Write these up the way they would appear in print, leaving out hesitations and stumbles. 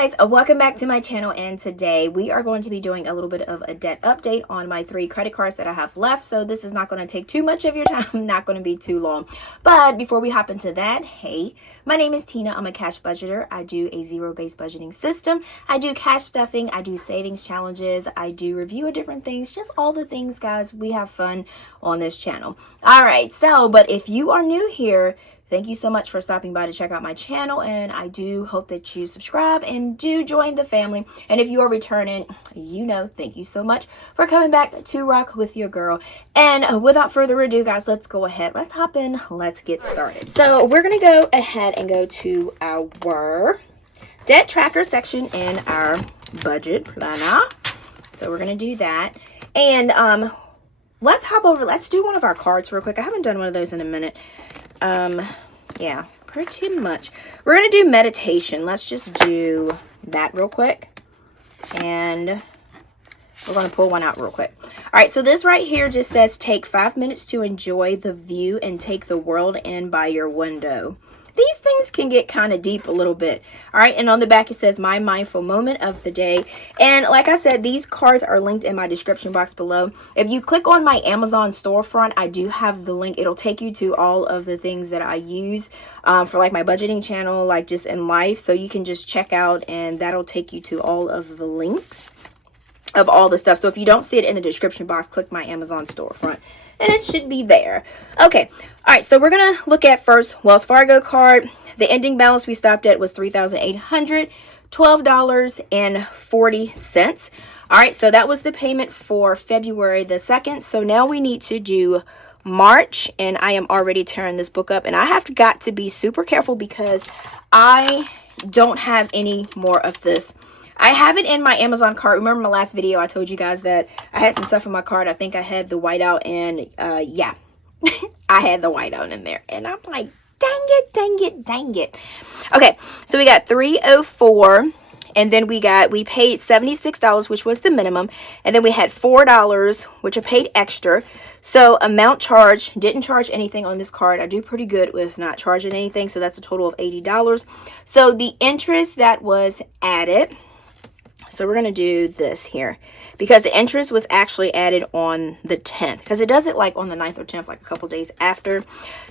guys, welcome back to my channel, and today we are going to be doing a little bit of a debt update on my 3 credit cards that I have left. So this is not going to take too much of your time, not going to be too long. But before we hop into that, hey, my name is Tina. I'm a cash budgeter. I do a zero-based budgeting system. I do cash stuffing. I do savings challenges. I do review of different things, just all the things, guys. We have fun on this channel. All right, but if you are new here, thank you so much for stopping by to check out my channel, and I do hope that you subscribe and do join the family. And if you are returning, thank you so much for coming back to rock with your girl. And without further ado, guys, let's go ahead. Let's hop in. Let's get started. So we're going to go ahead and go to our debt tracker section in our budget planner. So we're going to do that. And let's hop over. Let's do one of our cards real quick. I haven't done one of those in a minute. Yeah, pretty much. We're going to do meditation. Let's just do that real quick. And we're going to pull one out real quick. All right, so this right here just says, take 5 minutes to enjoy the view and take the world in by your window. These things can get kind of deep a little bit. All right, and on the back it says, my mindful moment of the day. And like I said, these cards are linked in my description box below. If you click on my Amazon storefront, I do have the link. It'll take you to all of the things that I use for like my budgeting channel, like just in life. So you can just check out, and that'll take you to all of the links of all the stuff. So if you don't see it in the description box, click my Amazon storefront and it should be there. Okay, all right, so we're gonna look at first Wells Fargo card. The ending balance we stopped at was $3,812.40. All right, so that was the payment for February the 2nd. So now we need to do March, and I am already tearing this book up, and I have got to be super careful because I don't have any more of this. I have it in my Amazon cart. Remember my last video, I told you guys that I had some stuff in my cart. I think I had the whiteout, and yeah, I had the whiteout in there. And I'm like, dang it. Okay, so we got 304, and then we paid $76, which was the minimum. And then we had $4, which I paid extra. So amount charged, didn't charge anything on this card. I do pretty good with not charging anything. So that's a total of $80. So the interest that was added, so we're going to do this here because the interest was actually added on the 10th, because it does it like on the 9th or 10th, like a couple days after.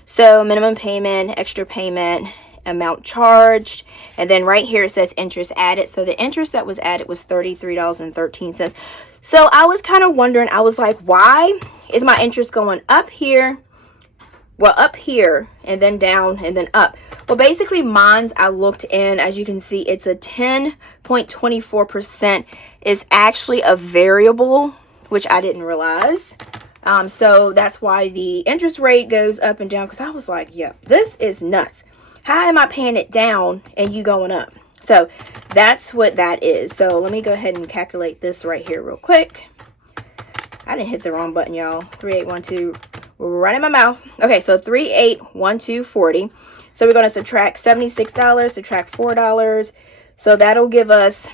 So minimum payment, extra payment, amount charged, and then right here it says interest added. So the interest that was added was $33.13. So I was kind of wondering, I was like, why is my interest going up here? Well, up here and then down and then up. Well, basically mine's, I looked in, as you can see, it's a 10.24% is actually a variable, which I didn't realize. So that's why the interest rate goes up and down, because I was like, yeah, this is nuts. How am I paying it down and you going up? So that's what that is. So let me go ahead and calculate this right here real quick. I didn't hit the wrong button, y'all. 3812 right in my mouth. Okay, so 3812.40. So we're going to subtract $76, subtract $4. So that'll give us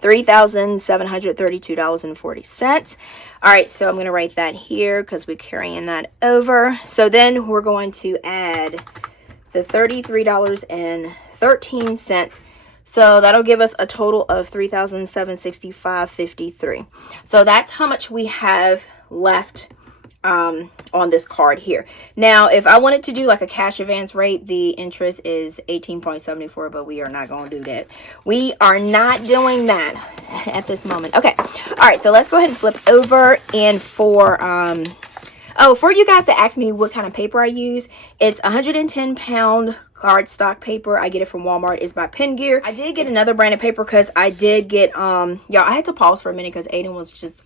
$3,732.40. All right, so I'm going to write that here because we're carrying that over. So then we're going to add the $33.13. So that'll give us a total of $3,765.53. So that's how much we have left on this card here. Now, if I wanted to do like a cash advance rate, the interest is 18.74, but we are not going to do that. We are not doing that at this moment. Okay. All right. So let's go ahead and flip over. And for you guys that ask me what kind of paper I use, it's 110-pound cardstock paper. I get it from Walmart. It's by Pen Gear. I did get another brand of paper because I did get, y'all, I had to pause for a minute because Aiden was just,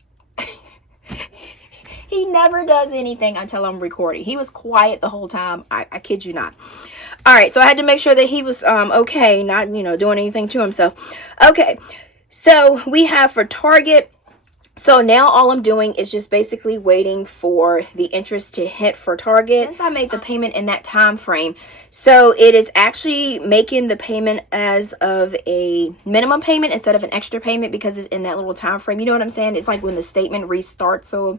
he never does anything until I'm recording. He was quiet the whole time. I kid you not. All right, so I had to make sure that he was okay, not, doing anything to himself. Okay, so we have for Target, So now all I'm doing is just basically waiting for the interest to hit for Target. Since I made the payment in that time frame, so it is actually making the payment as of a minimum payment instead of an extra payment because it's in that little time frame. You know what I'm saying? It's like when the statement restarts or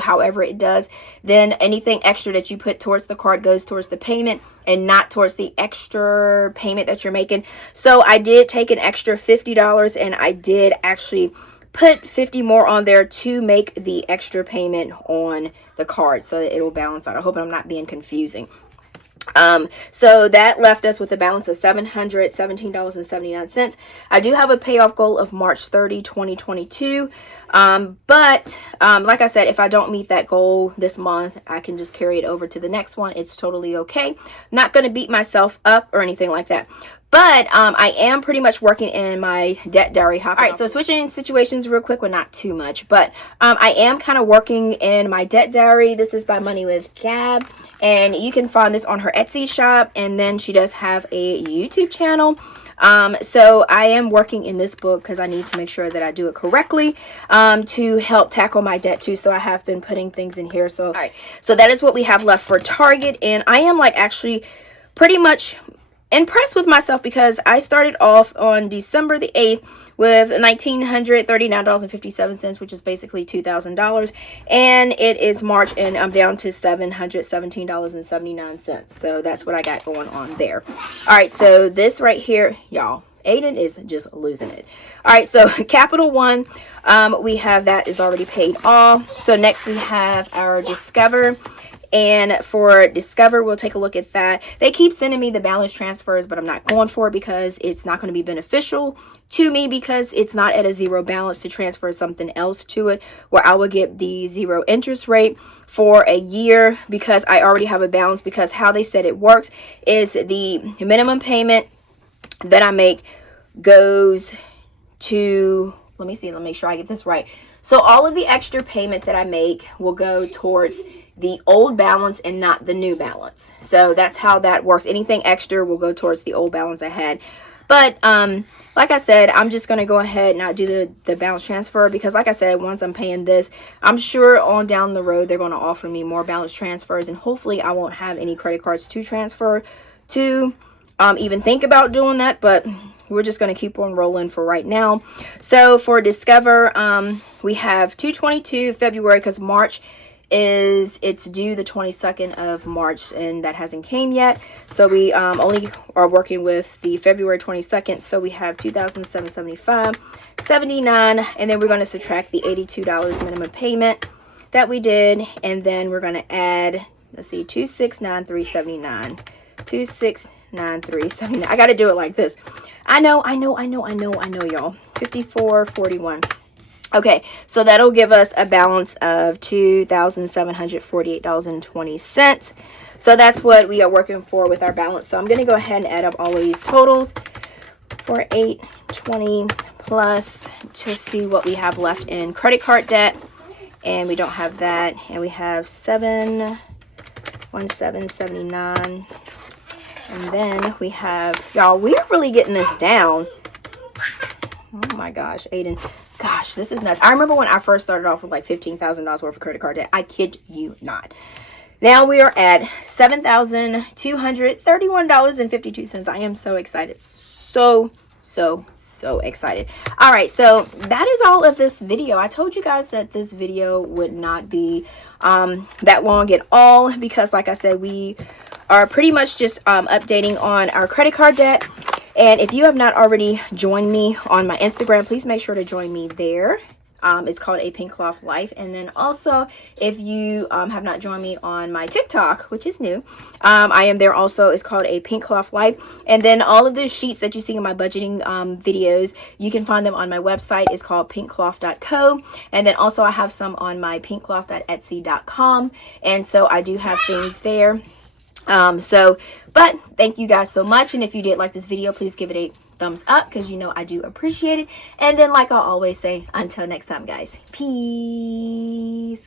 however it does, then anything extra that you put towards the card goes towards the payment and not towards the extra payment that you're making. So I did take an extra $50 and I did actually put 50 more on there to make the extra payment on the card so that it will balance out. I hope I'm not being confusing. So that left us with a balance of $717.79. I do have a payoff goal of March 30, 2022. But like I said, if I don't meet that goal this month, I can just carry it over to the next one. It's totally okay. Not going to beat myself up or anything like that. But I am pretty much working in my debt diary. All right, so switching situations real quick, well, not too much, but I am kind of working in my debt diary. This is by Money with Gab, and you can find this on her Etsy shop, and then she does have a YouTube channel. So I am working in this book because I need to make sure that I do it correctly to help tackle my debt too. So I have been putting things in here. So all right, so that is what we have left for Target, and I am like actually pretty much impressed with myself because I started off on December the 8th with $1,939.57, which is basically $2,000, and it is March and I'm down to $717.79. So that's what I got going on there. All right, so this right here, y'all, Aiden is just losing it. All right, so Capital One, we have that is already paid off. So next we have our Discover. And for Discover, we'll take a look at that. They keep sending me the balance transfers, but I'm not going for it because it's not going to be beneficial to me because it's not at a zero balance to transfer something else to it where I will get the zero interest rate for a year because I already have a balance. Because how they said it works is the minimum payment that I make goes to, let me see, let me make sure I get this right. So all of the extra payments that I make will go towards the old balance and not the new balance. So that's how that works. Anything extra will go towards the old balance I had. But like I said, I'm just going to go ahead and not do the balance transfer because like I said, once I'm paying this, I'm sure on down the road they're going to offer me more balance transfers, and hopefully I won't have any credit cards to transfer to even think about doing that. But we're just going to keep on rolling for right now. So for Discover, we have 2/22 February because March it's due the 22nd of March and that hasn't came yet. So we only are working with the February 22nd. So we have $2,775.79, and then we're going to subtract the $82 minimum payment that we did, and then we're going to add, let's see, $2,693.79. $2,693.79. I got to do it like this. I know, y'all. $54.41. Okay, so that'll give us a balance of $2,748.20. So that's what we are working for with our balance. So I'm going to go ahead and add up all of these totals for 820 plus to see what we have left in credit card debt. And we don't have that. And we have $717.79. And then we have, y'all, we're really getting this down. Oh my gosh, Aiden. Gosh, this is nuts. I remember when I first started off with like $15,000 worth of credit card debt. I kid you not. Now we are at $7,231.52. I am so excited. So excited. All right, so that is all of this video. I told you guys that this video would not be that long at all because like I said, we are pretty much just updating on our credit card debt. And if you have not already joined me on my Instagram, please make sure to join me there. It's called A Pink Cloth Life. And then also, if you have not joined me on my TikTok, which is new, I am there also. It's called A Pink Cloth Life. And then all of the sheets that you see in my budgeting videos, you can find them on my website. It's called pinkcloth.co. And then also I have some on my pinkcloth.etsy.com. And so I do have things there. But thank you guys so much, and if you did like this video, please give it a thumbs up because you know I do appreciate it. And then like I always say, until next time guys, peace.